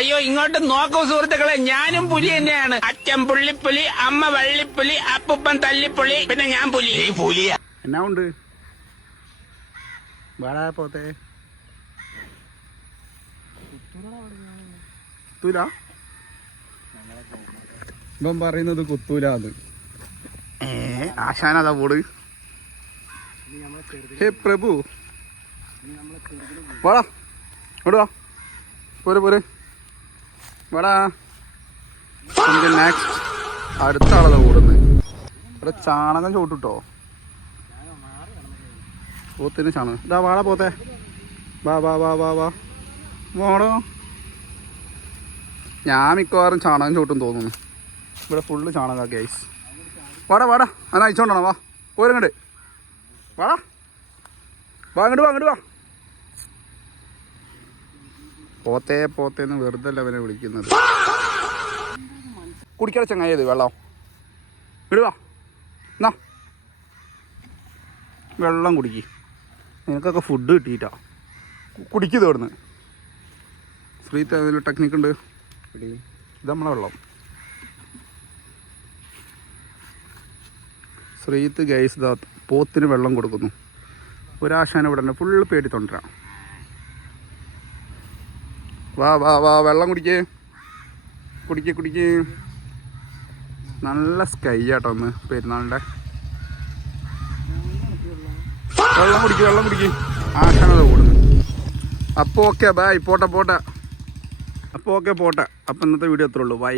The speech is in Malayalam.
അയ്യോ ഇങ്ങോട്ട് നോക്കൂ സുഹൃത്തുക്കളെ, ഞാനും പുലി തന്നെയാണ്. അച്ഛൻ പുള്ളിപ്പുലി, അമ്മ വള്ളിപ്പുലി, അപ്പൂപ്പൻ തല്ലിപ്പുലി, പിന്നെ ഞാൻ പുലി. പുലിയാ എന്നാ ഉണ്ട് വാടാ പോത്തെ കുത്തൂല. ഇവൻ പറയുന്നത് കുത്തൂല അത്. ആശാനതാ പോട്. ഹേ പ്രഭു വാടാ ഇടുവാ പോരെ പോരെ വാടാ. നമുക്ക് നെക്സ്റ്റ് അടുത്ത ആളതാ കൂടുന്നത്. ഇവിടെ ചാണകം ചോട്ടിട്ടോ, പോത്തിന് ചാണകം. ഇതാ വാടാ പോത്തെ, വാ വാ വാ വാ വാ വാടോ. ഞാൻ മിക്കവാറും ചാണകം ചോട്ടും തോന്നുന്നു. ഇവിടെ ഫുള്ള് ചാണകം ഗൈസ്. വാടാ വാടാ ഞാൻ അയച്ചോണ്ടാണോ, വാ പോരങ്ങട് വാടാ, വാ അങ്ങോട്ട് വാ അങ്ങോട്ട് വാ. പോത്തേ പോത്തേന്ന് വെറുതെ അല്ല അവനെ വിളിക്കുന്നത്. കുടിക്കട ചങ്ങായത് വെള്ളം ഇടുവാ, എന്നാ വെള്ളം കുടിക്ക്. നിനക്കൊക്കെ ഫുഡ് കിട്ടിയിട്ടാ കുടിക്കുന്നത് ഇവിടുന്ന്. ശ്രീത്ത് അതിൽ ടെക്നിക്ക് ഉണ്ട്. ഇത് നമ്മളെ വെള്ളം. ശ്രീത്ത് ഗൈസ് ദാ പോത്തിന് വെള്ളം കൊടുക്കുന്നു. ഒരാശാന ഇവിടെ തന്നെ ഫുള്ള് പേടി തൊണ്ടരാ. വാ വാ വാ വെള്ളം കുടിക്ക് കുടിക്ക് കുടിക്ക്. നല്ല സ്കൈ ആട്ടോ ഒന്ന് പെരുന്നാളിൻ്റെ. വെള്ളം കുടിക്ക് വെള്ളം കുടിക്ക്. ആശാനത് കൂടുന്നു. അപ്പോൾ ഓക്കെ ബൈ, പോട്ടെ പോട്ടെ. അപ്പോൾ ഓക്കെ പോട്ടെ. അപ്പോൾ ഇന്നത്തെ വീഡിയോ അത്രേ ഉള്ളൂ. ബൈ.